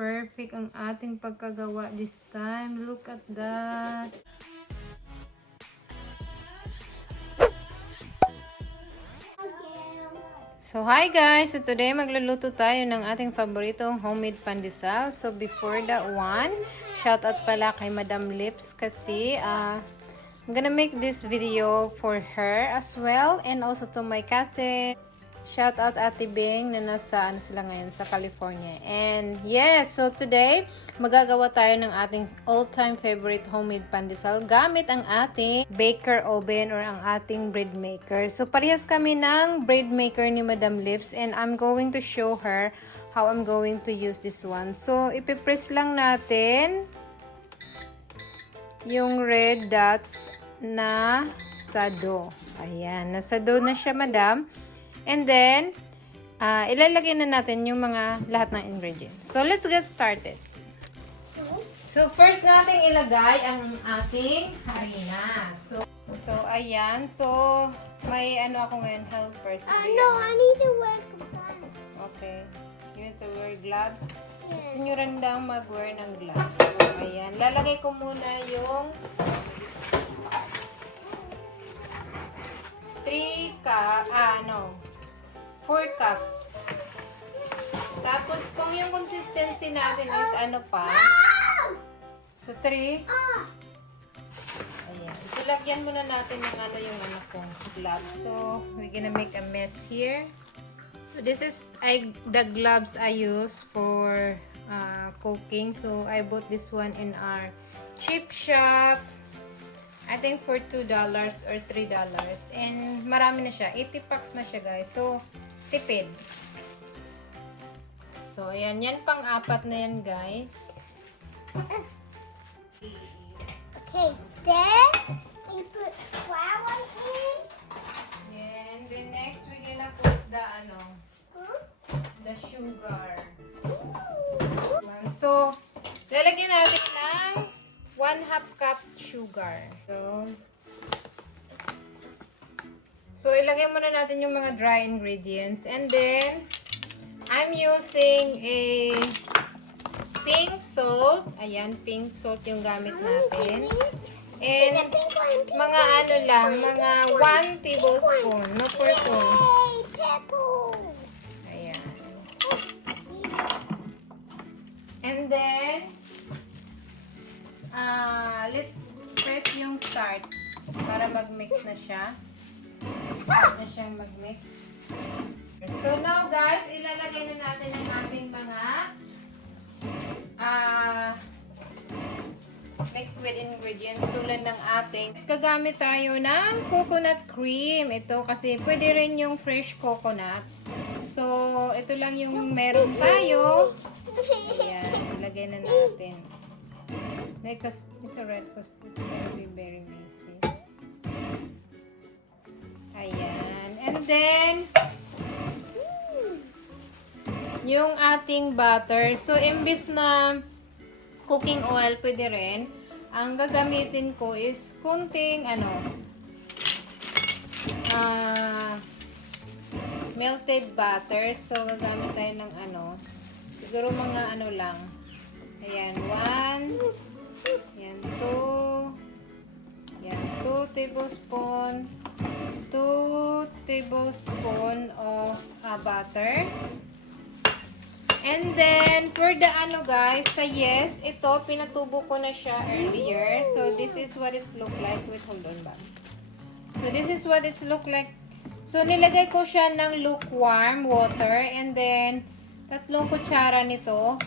perfect ang ating pagkagawa this time. Look at that. So, hi guys! So, today magluluto tayo ng ating paboritong homemade pandesal. So, before that one, shout out pala kay Madam Lips kasi I'm gonna make this video for her as well and also to my cousin. Shout out Ate Bing na nasa sila ngayon sa California. And yes, so today magagawa tayo ng ating all-time favorite homemade pandesal gamit ang ating baker oven or ang ating bread maker. So parehas kami ng bread maker ni Madam Lips and I'm going to show her how I'm going to use this one. So ipipress lang natin yung red dots na sa dough. Ayan, nasa dough na siya, madam. And then, ilalagay na natin yung mga lahat ng ingredients. So, let's get started. So, first natin ilagay ang ating harina. So ayan. So, may ako ngayon, helpers. No, I need to wear gloves. Okay. You need to wear gloves? Yes. Gusto nyo rin daw mag-wear ng gloves. So, ayan. Lalagay ko muna yung 4 cups. Tapos, kung yung consistency natin is so 3. Ayan. So, lagyan muna natin yung yung kong gloves. So, we're gonna make a mess here. So, this is the gloves I use for cooking. So, I bought this one in our cheap shop. I think for $2 or $3. And marami na siya. 80 packs na siya, guys. So, tipid. So, ayan. Yan pang-apat na yan, guys. Okay, then we put flour in. And then next, we're gonna put the sugar. So, lalagyan natin ng 1/2 cup sugar. So, ilagay muna natin yung mga dry ingredients. And then, I'm using a pink salt. Ayan, pink salt yung gamit natin. And, mga mga 1 tablespoon. No purple. Ayan. And then, let's press yung start para mag-mix na siya. Na siyang mag-mix. So now guys, ilalagay na natin ang ating mga liquid ingredients tulad ng ating. Gagamit tayo ng coconut cream. Ito kasi pwede rin yung fresh coconut. So ito lang yung meron tayo. Ayan, ilagay na natin. Because it's alright because it's gonna be very messy. Ayan. And then, yung ating butter. So, imbis na cooking oil, pwede rin. Ang gagamitin ko is kunting, melted butter. So, gagamit tayo ng siguro mga lang. Ayan, 1. Ayan, 2. Ayan, 2 tablespoon. 2 tablespoon of butter. And then, for the guys, sa yeast, ito, pinatubo ko na siya earlier. So, this is what it's look like. Wait, hold on ba? So, this is what it's look like. So, nilagay ko siya ng lukewarm water. And then, 3 kutsara nito.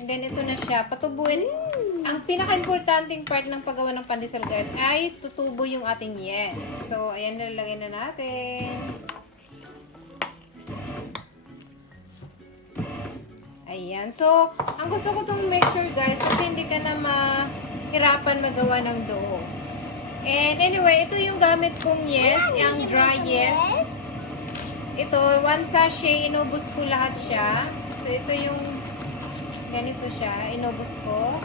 And then, ito na siya. Patubuin. Ang pinaka-importanting part ng paggawa ng pandesal, guys, ay tutubo yung ating yeast. So, ayan, nilalagay na natin. Ayan. So, ang gusto ko itong make sure, guys, kasi hindi ka na mahirapan magawa ng dough. And anyway, ito yung gamit kong yeast, yung dry yeast. Ito, 1 sachet, inubos ko lahat siya. So, ito yung ganito siya, inubos ko.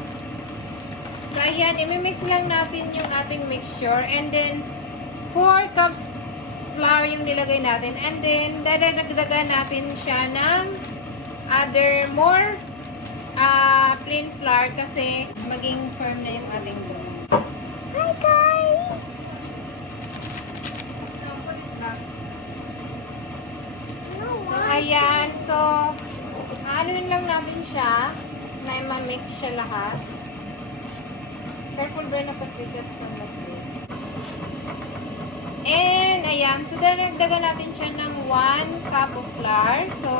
So, ayan, imimix lang natin yung ating mixture. And then, 4 cups flour yung nilagay natin. And then, dadagdagan natin siya ng more plain flour kasi maging firm na yung ating dough. Hi guys! So, ayan. So, aanuin lang natin siya na ma-mix siya lahat. Careful, Brenna, because they get some of this. And, ayan. So, dagdagan natin siya ng 1 cup of flour. So,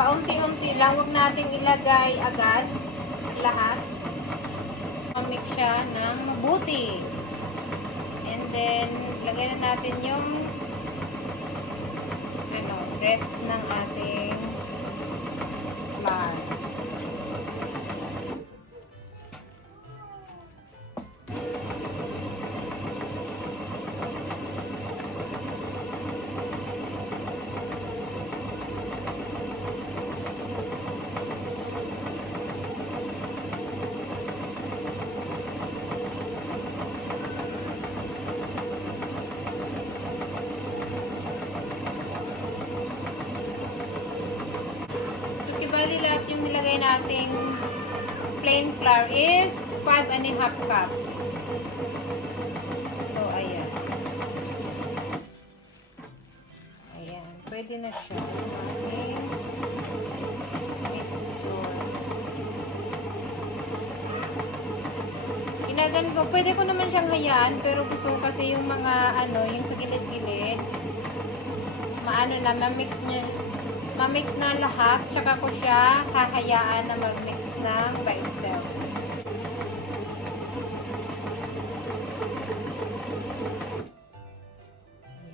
paunti-unti lang. Huwag nating ilagay agad lahat. Ma-mix siya ng mabuti. And then, lagay na natin yung rest ng ating flour. Bali lahat yung nilagay nating plain flour is 5.5 cups. So, ayan. Ayan. Pwede na siya. Okay. Mixture. Ginagan ko. Pwede ko naman siyang hayaan, pero gusto ko kasi yung mga, yung sa gilid-gilid. Na, ma-mix na lahat, tsaka ko siya hahayaan na mag-mix ng by itself.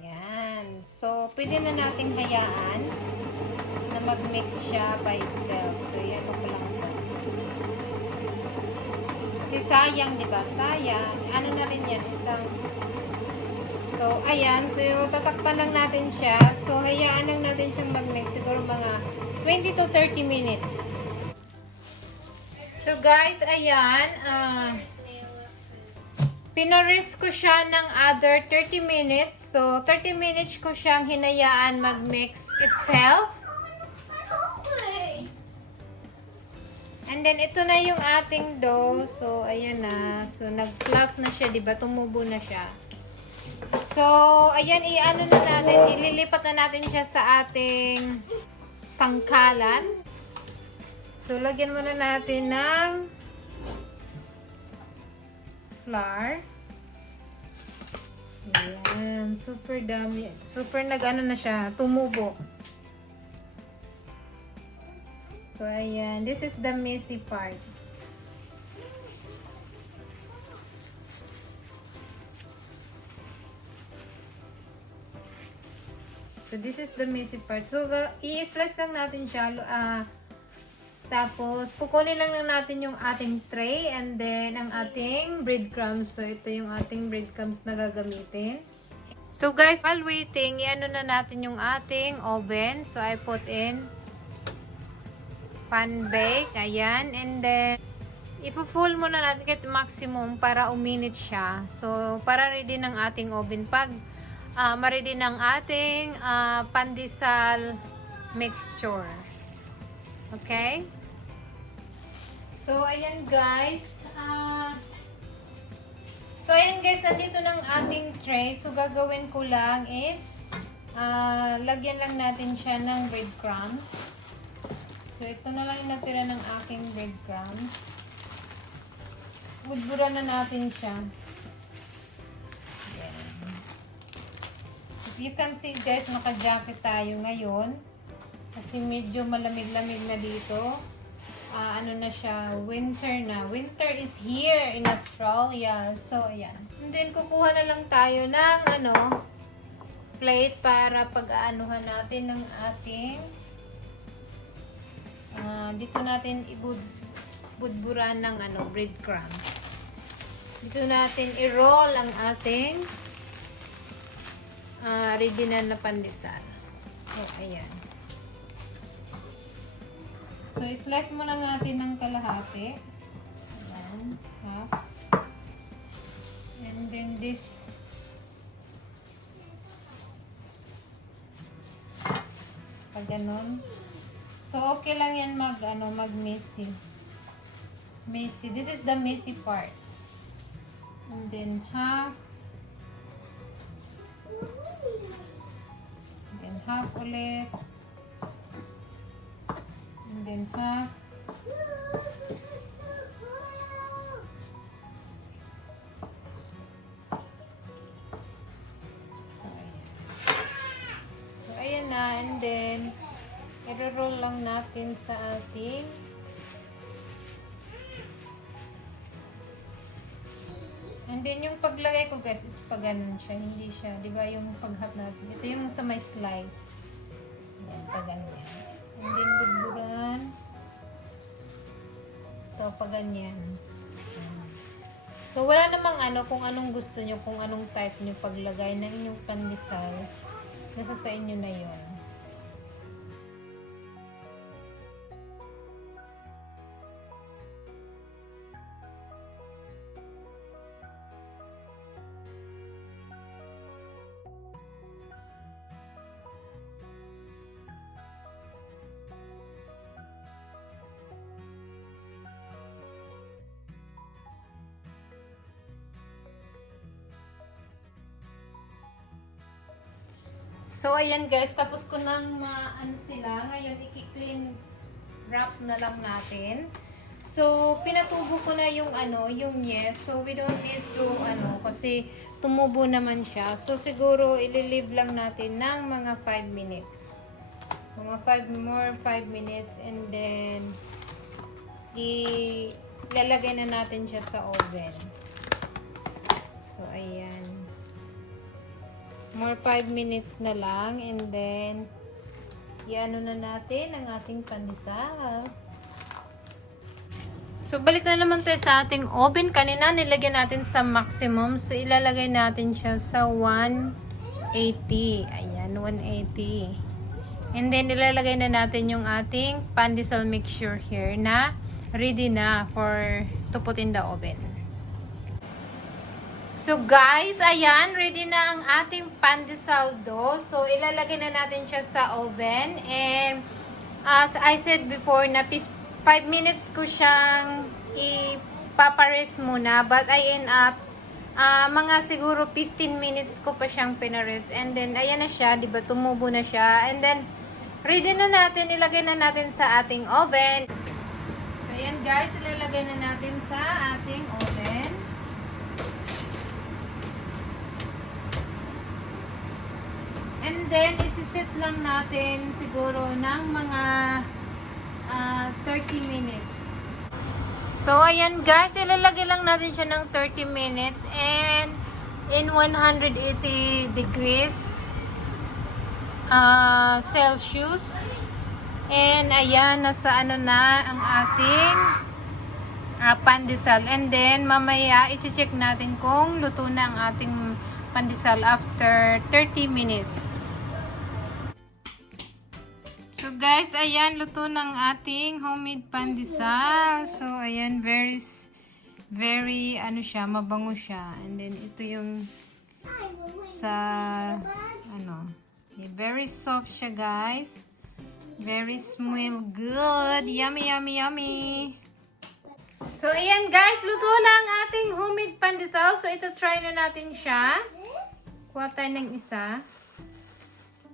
Ayan. So, pwede na nating hayaan na mag-mix siya by itself. So, yan ko lang ito. Kasi sayang, di ba? Sayang. Ano na rin yan? So, ayan. So, tatakpan lang natin siya. So, hayaan lang natin siyang mag-mix. Siguro mga 20 to 30 minutes. So, guys, ayan. Pinaris ko siya ng other 30 minutes. So, 30 minutes ko siyang hinayaan mag-mix itself. And then, ito na yung ating dough. So, ayan na. So, nag-fluff na siya, diba? Tumubo na siya. So, ayan, ililipat na natin siya sa ating sangkalan. So, lagyan muna natin ng flour. Ayan, super dami. Super na siya, tumubo. So, ayan, this is the messy part. So, this is the messy part. So, i-slice lang natin siya. Tapos, kukunin lang natin yung ating tray and then ang ating breadcrumbs. So, ito yung ating breadcrumbs na gagamitin. So, guys, while waiting, i-ano na natin yung ating oven. So, I put in pan bake. Ayan. And then, ipo-full muna natin kahit maximum para uminit siya. So, para ready ng ating oven. Pag ma-ready ng ating pandesal mixture. Okay? So, ayan guys. Nandito ng ating tray. So, gagawin ko lang is lagyan lang natin siya ng breadcrumbs. So, ito na lang yung natira ng aking breadcrumbs. Budburan na natin siya. You can see guys, naka-jacket tayo ngayon. Kasi medyo malamig-lamig na dito. Ano na siya, winter na. Winter is here in Australia. So, ayan. And then, kukuha na lang tayo ng, plate para pag-aanuhan natin ng ating, dito natin ibudburan ng, breadcrumbs. Dito natin i-roll ang ating, ready na pandesal. So, ayan. So, slice muna natin ng kalahati. Ayan. Half. And then this. Pag ganon. So, So, okay lang yan mag messy. Messy. This is the messy part. And then half. And then half ulit. And then half. So, ayan na. And then, i-roll lang natin sa ating and then yung paglagay ko guys is pag ganun siya, hindi siya, di ba yung pag-hot natin. Ito yung sa may slice. Yan, pag ganyan. And then budburan. Ito, pag ganyan. So, wala namang kung anong gusto nyo, kung anong type nyo paglagay ng inyong pandesal. Nasa sa inyo na yon. So, ayan guys, tapos ko nang sila. Ngayon, i-clean wrap na lang natin. So, pinatubo ko na yung yung yeast. So, we don't need to, kasi tumubo naman siya. So, siguro, ililive lang natin ng mga 5 minutes. Mga 5 minutes. And then, ilalagay na natin siya sa oven. So, ayan. More 5 minutes na lang. And then, iano na natin ang ating pandesal. So, balik na naman tayo sa ating oven. Kanina, nilagyan natin sa maximum. So, ilalagay natin siya sa 180. Ayan, 180. And then, ilalagay na natin yung ating pandesal mixture here na ready na to put in the oven. So guys, ayan, ready na ang ating pandesal dough. So ilalagay na natin siya sa oven. And as I said before, na 5 minutes ko siyang ipapares muna. But I end up, mga siguro 15 minutes ko pa siyang pinares. And then, ayan na siya, diba, tumubo na siya. And then, ready na natin, ilagay na natin sa ating oven. So ayan guys, ilalagay na natin sa ating oven. And then, isisit lang natin siguro ng mga 30 minutes. So, ayan guys, ilalagay lang natin siya ng 30 minutes and in 180 degrees Celsius. And ayan, nasa na ang ating pandesal. And then, mamaya, i-check natin kung luto na ang ating pandesal after 30 minutes. So guys, ayan, luto ng ating homemade pandesal. So ayan, very siya, mabango siya. And then ito yung very soft siya guys. Very smell good. Yummy, yummy, yummy. So ayan guys, luto na ang ating homemade pandesal. So ito try na natin siya. Kuha tayo ng isa.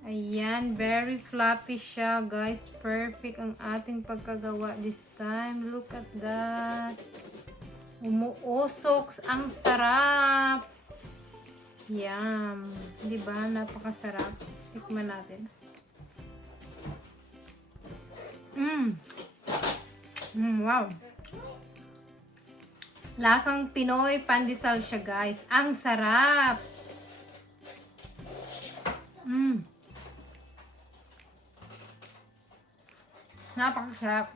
Ayan, very fluffy siya, guys. Perfect ang ating pagkagawa this time. Look at that. Umuusok. Ang sarap. Yum. Diba? Napakasarap. Tikman natin. Wow. Lasang Pinoy pandesal siya, guys. Ang sarap. Napakasarap.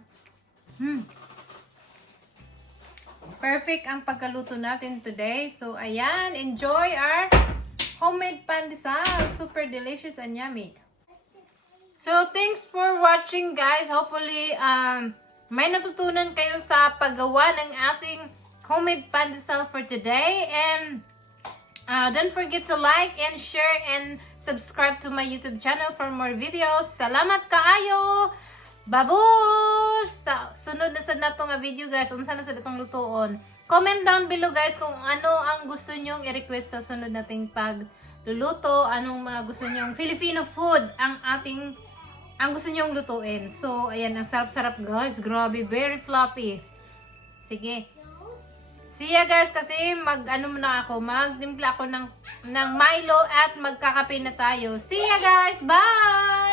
Perfect ang pagkaluto natin today. So, ayan. Enjoy our homemade pandesal. Super delicious and yummy. So, thanks for watching, guys. Hopefully, may natutunan kayo sa paggawa ng ating homemade pandesal for today. And don't forget to like and share and subscribe to my YouTube channel for more videos. Salamat kaayo! Babus! Sa sunod na sad nato nga video guys, unsa na sad atong lutuon. Comment down below guys kung ano ang gusto nyong i-request sa sunod nating pagluluto, anong mga gusto nyong Filipino food ang gusto nyong lutuin. So, ayan, ang sarap-sarap guys. Grabe, very floppy. Sige. See ya guys kasi magtimpla ako ng Milo at magkakape na tayo. See ya guys! Bye!